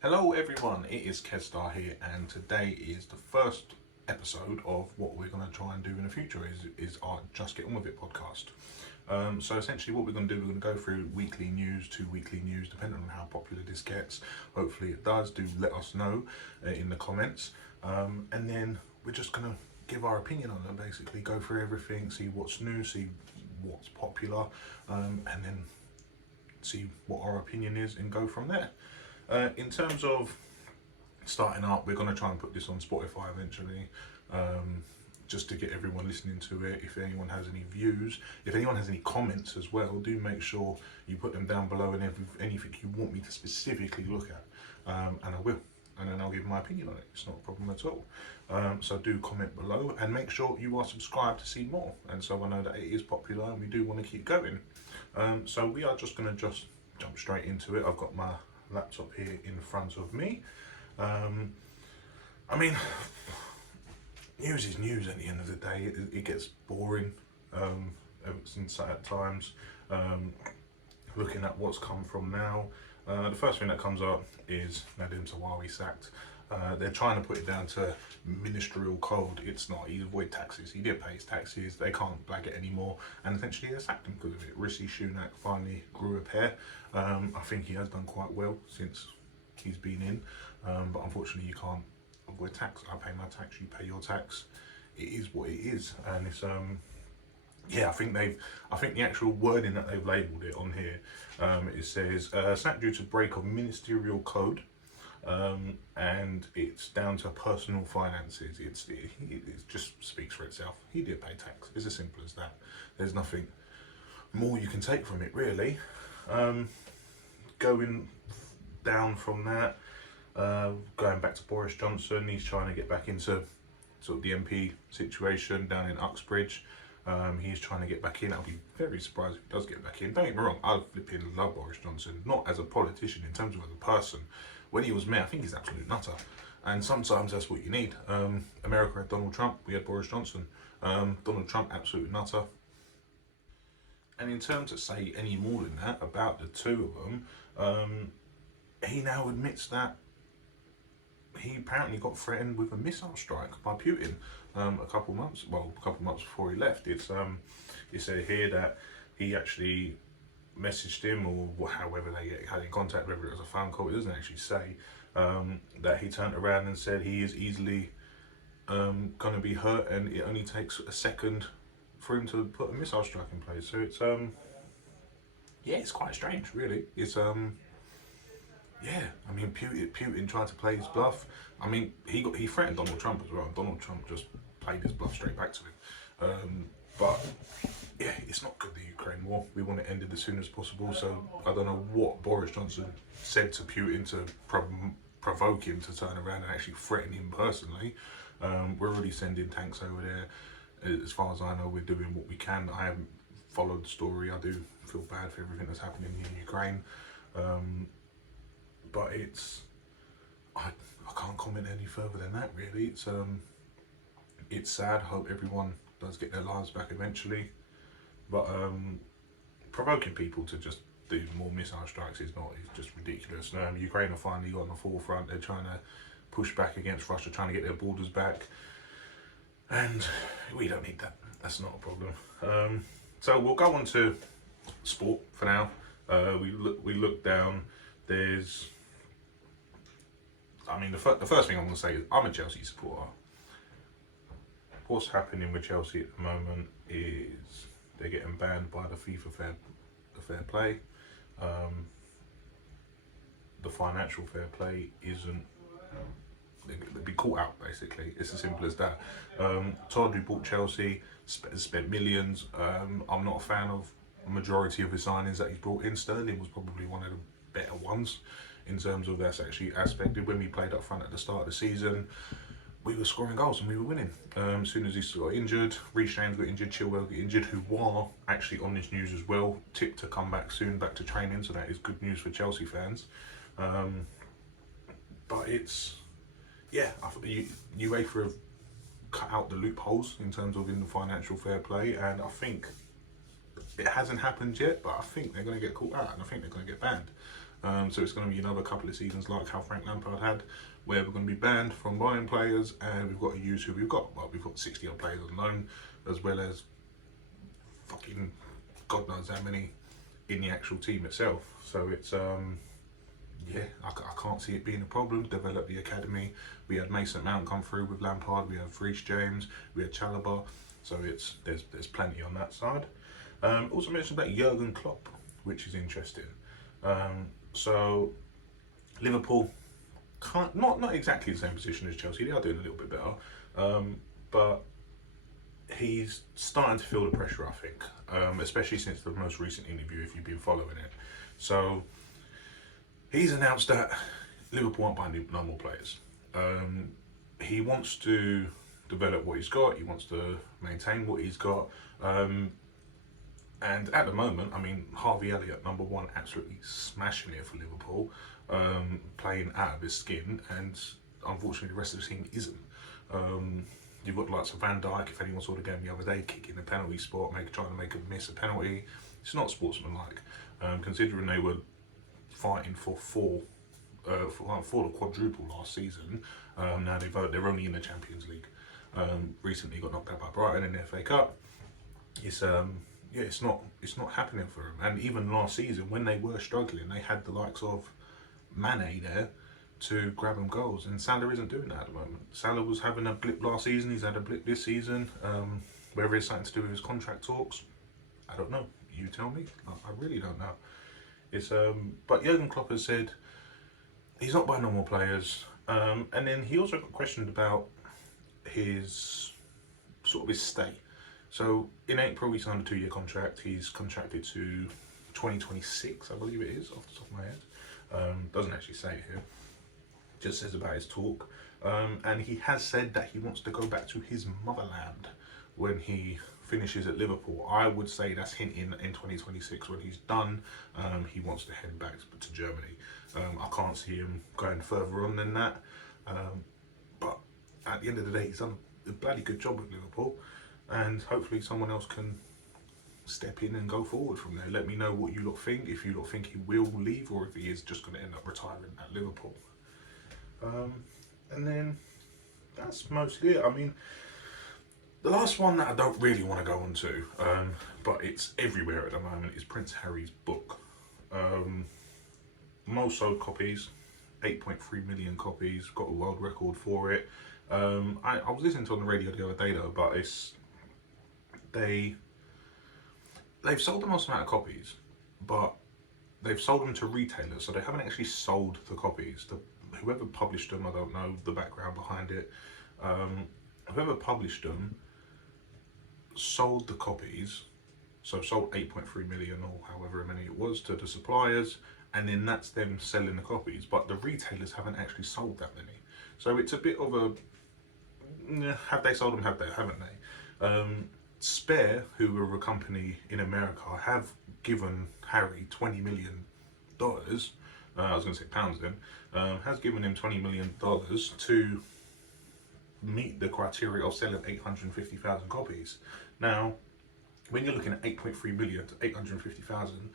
Hello everyone, it is Kestar here, and today is the first episode of what we're going to try and do in the future is our Just Get On With It podcast. So essentially what we're going to do, we're going to go through weekly news to weekly news, depending on how popular this gets. Hopefully it does. Do let us know in the comments. And then we're just going to give our opinion on them, basically go through everything, see what's new, see what's popular, and then see what our opinion is and go from there. In terms of starting up, we're going to try and put this on Spotify eventually, just to get everyone listening to it. If anyone has any views, if anyone has any comments as well, do make sure you put them down below, and anything you want me to specifically look at, and I will. And then I'll give my opinion on it. It's not a problem at all. So do comment below and make sure you are subscribed to see more. And so I know that it is popular and we do want to keep going. So we are just going to jump straight into it. I've got my laptop here in front of me. I mean, news is news at the end of the day. It gets boring since at times. Looking at what's come from now, the first thing that comes up is Nadhim Zahawi sacked. They're trying to put it down to ministerial code. It's not. He avoided taxes. He did pay his taxes. They can't blag it anymore. And essentially they sacked him because of it. Rishi Sunak finally grew a pair. I think he has done quite well since he's been in. But unfortunately you can't avoid tax. I pay my tax, you pay your tax. It is what it is. And it's yeah, I think the actual wording that they've labelled it on here, it says sacked due to break of ministerial code. And it's down to personal finances. It just speaks for itself. He did pay tax. It's as simple as that. There's nothing more you can take from it, really. Going down from that, going back to Boris Johnson, he's trying to get back into sort of the MP situation down in Uxbridge. He's trying to get back in. I'll be very surprised if he does get back in. Don't get me wrong, I flipping love Boris Johnson, not as a politician, in terms of as a person. When he was mayor, I think he's an absolute nutter. And sometimes that's what you need. America had Donald Trump, we had Boris Johnson. Donald Trump, absolute nutter. And in terms of say any more than that about the two of them, he now admits that he apparently got threatened with a missile strike by Putin a couple months before he left. It said here that he actually messaged him, or however they had in contact, whether it was a phone call. It doesn't actually say, that he turned around and said he is easily going to be hurt, and it only takes a second for him to put a missile strike in place. So it's yeah, it's quite strange, really. It's yeah, I mean, Putin tried to play his bluff. I mean, he threatened Donald Trump as well. Donald Trump just played his bluff straight back to him. But yeah, it's not good, the Ukraine war. We want it ended as soon as possible. So I don't know what Boris Johnson said to Putin to provoke him to turn around and actually threaten him personally. We're already sending tanks over there. As far as I know, we're doing what we can. I haven't followed the story. I do feel bad for everything that's happening in Ukraine. But I can't comment any further than that, really. It's sad. Hope everyone does get their lives back eventually. But provoking people to just do more missile strikes is not. It's just ridiculous. Ukraine are finally on the forefront. They're trying to push back against Russia, trying to get their borders back. And we don't need that. That's not a problem. So we'll go on to sport for now. We look down. There's, I mean, the first thing I'm going to say is I'm a Chelsea supporter. What's happening with Chelsea at the moment is they're getting banned by the FIFA fair play. The financial fair play isn't. They'd be caught out, basically. It's as simple as that. Todd, who bought Chelsea, spent millions. I'm not a fan of the majority of his signings that he's brought in. Sterling was probably one of the better ones in terms of that's actually aspected. When we played up front at the start of the season, we were scoring goals and we were winning. As soon as he got injured, Reece James got injured, Chilwell got injured, who are actually on this news as well, tipped to come back soon, back to training, so that is good news for Chelsea fans. But it's, yeah, UEFA have cut out the loopholes in terms of in the financial fair play, and I think it hasn't happened yet, but I think they're going to get caught out and I think they're going to get banned. So it's going to be another couple of seasons like how Frank Lampard had, where we're going to be banned from buying players, and we've got to use who we've got. Well, we've got 60 odd players on loan, as well as fucking God knows how many in the actual team itself. So it's yeah, I can't see it being a problem. Develop the academy. We had Mason Mount come through with Lampard. We have Reece James. We had Chalobah. So there's plenty on that side. Also mentioned about Jurgen Klopp, which is interesting. So Liverpool not exactly the same position as Chelsea. They are doing a little bit better, but he's starting to feel the pressure, I think, especially since the most recent interview, if you've been following it. So he's announced that Liverpool aren't buying no more players. He wants to develop what he's got. He wants to maintain what he's got. And at the moment, I mean, Harvey Elliott, number one, absolutely smashing it for Liverpool, playing out of his skin, and unfortunately the rest of the team isn't. You've got lots of Van Dijk, if anyone saw the game the other day, kicking the penalty spot, trying to miss a penalty. It's not sportsmanlike, considering they were fighting for the quadruple last season. Now they're only in the Champions League. Recently got knocked out by Brighton in the FA Cup. It's not happening for them. And even last season, when they were struggling, they had the likes of Mane there to grab them goals, and Salah isn't doing that at the moment. Salah was having a blip last season. He's had a blip this season. Whether it's something to do with his contract talks, I don't know. You tell me. I really don't know. It's but Jurgen Klopp has said he's not buying normal players. And then he also got questioned about his stay. So in April he signed a 2-year contract. He's contracted to 2026, I believe it is, off the top of my head. Doesn't actually say it here. Just says about his talk. And he has said that he wants to go back to his motherland when he finishes at Liverpool. I would say that's hinting in 2026 when he's done. He wants to head back to Germany. I can't see him going further on than that. But at the end of the day, he's done a bloody good job at Liverpool, and hopefully someone else can step in and go forward from there. Let me know what you lot think, if you lot think he will leave or if he is just going to end up retiring at Liverpool. And then that's mostly it. I mean, the last one that I don't really want to go on to, but it's everywhere at the moment, is Prince Harry's book. Most sold copies, 8.3 million copies, got a world record for it. I was listening to it on the radio the other day though, but they've sold the most amount of copies, but they've sold them to retailers, so they haven't actually sold the copies. Whoever published them, I don't know the background behind it. Whoever published them sold the copies, so sold 8.3 million or however many it was to the suppliers, and then that's them selling the copies, but the retailers haven't actually sold that many. So it's a bit of a, have they sold them, haven't they? Spare, who are a company in America, have given Harry $20 million. I was going to say pounds then. Has given him $20 million to meet the criteria of selling 850,000 copies. Now, when you're looking at 8.3 million to 850,000,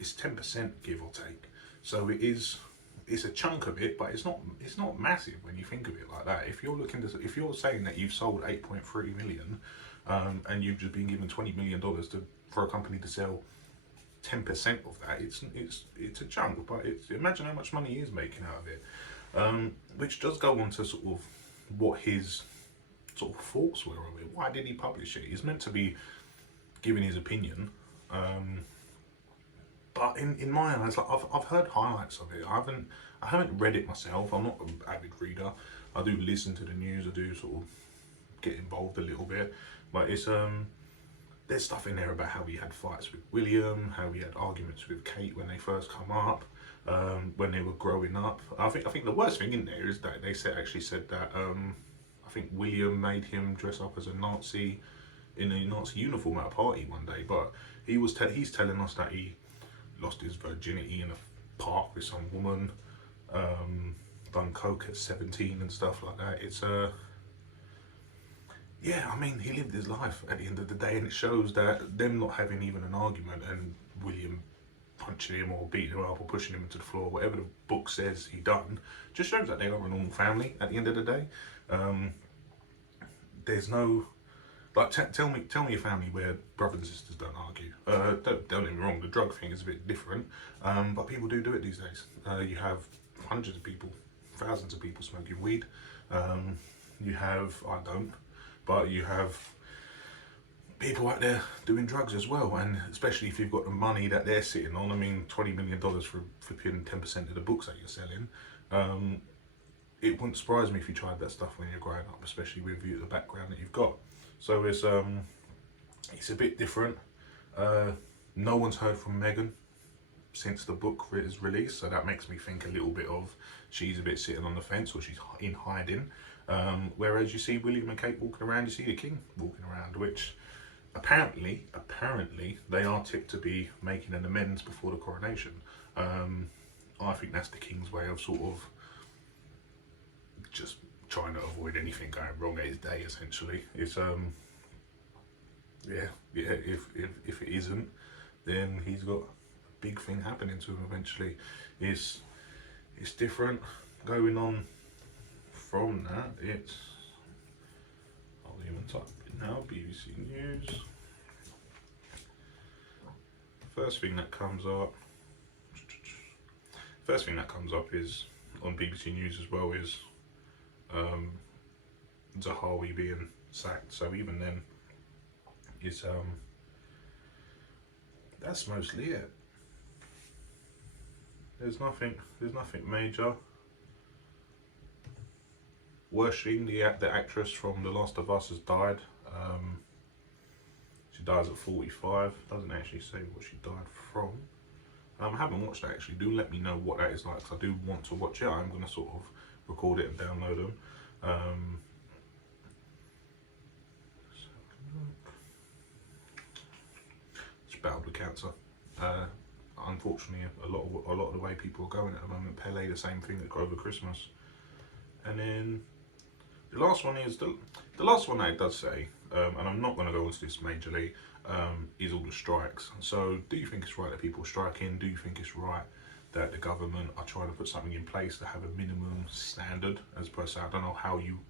it's 10% give or take. So it's a chunk of it, but it's not massive when you think of it like that. If you're saying that you've sold 8.3 million, and you've just been given $20 million for a company to sell 10% of that, it's a chunk. But imagine how much money he is making out of it, which does go on to sort of what his sort of thoughts were of it. Why did he publish it? He's meant to be giving his opinion, but in my eyes, like I've heard highlights of it. I haven't read it myself. I'm not an avid reader. I do listen to the news. I do sort of get involved a little bit, but it's there's stuff in there about how he had fights with William, how he had arguments with Kate when they first come up, when they were growing up. I think the worst thing in there is that they actually said that I think William made him dress up as a Nazi in a Nazi uniform at a party one day, but he's telling us that he lost his virginity in a park with some woman, done coke at 17 and stuff like that. It's yeah, I mean, he lived his life at the end of the day, and it shows that them not having even an argument and William punching him or beating him up or pushing him into the floor, whatever the book says he done, just shows that they are a normal family at the end of the day. There's no, like, tell me your family where brothers and sisters don't argue. Don't get me wrong, the drug thing is a bit different, but people do it these days. You have hundreds of people, thousands of people smoking weed. You have, I don't, but you have people out there doing drugs as well, and especially if you've got the money that they're sitting on. I mean, $20 million for flipping 10% of the books that you're selling. It wouldn't surprise me if you tried that stuff when you're growing up, especially with the background that you've got. So it's a bit different. No one's heard from Meghan since the book is released, so that makes me think a little bit of she's a bit sitting on the fence, or she's in hiding. Whereas you see William and Kate walking around, you see the King walking around, which apparently they are tipped to be making an amends before the coronation. I think that's the King's way of sort of just trying to avoid anything going wrong at his day. Essentially, it's if it isn't, then he's got a big thing happening to him eventually. It's different going on from that. It's, I'll even type it now, BBC News. First thing that comes up is on BBC News as well is Zahawi being sacked. So even then, it's that's mostly it. There's nothing major. Worshipping, the actress from The Last of Us, has died. She dies at 45. Doesn't actually say what she died from. I haven't watched it actually. Do let me know what that is like, because I do want to watch it. I'm going to sort of record it and download them. She battled with cancer. Unfortunately, a lot of the way people are going at the moment. Pele, the same thing over Christmas. And then the last one is the last one that it does say, and I'm not going to go into this majorly, is all the strikes. So, do you think it's right that people are striking? Do you think it's right that the government are trying to put something in place to have a minimum standard, as per se? I don't know how you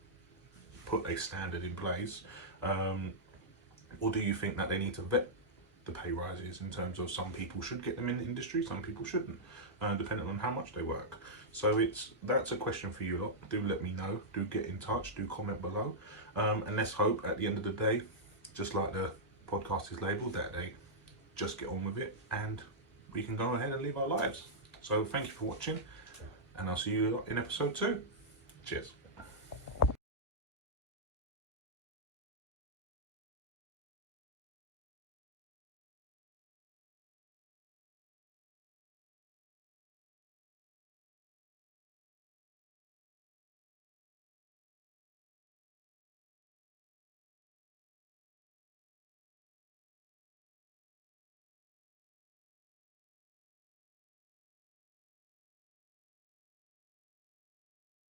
put a standard in place, or do you think that they need to vet the pay rises in terms of some people should get them in the industry, some people shouldn't, depending on how much they work? So that's a question for you lot. Do let me know, do get in touch, do comment below, and let's hope at the end of the day, just like the podcast is labelled, that they just get on with it and we can go ahead and live our lives. So thank you for watching, and I'll see you in episode 2. Cheers.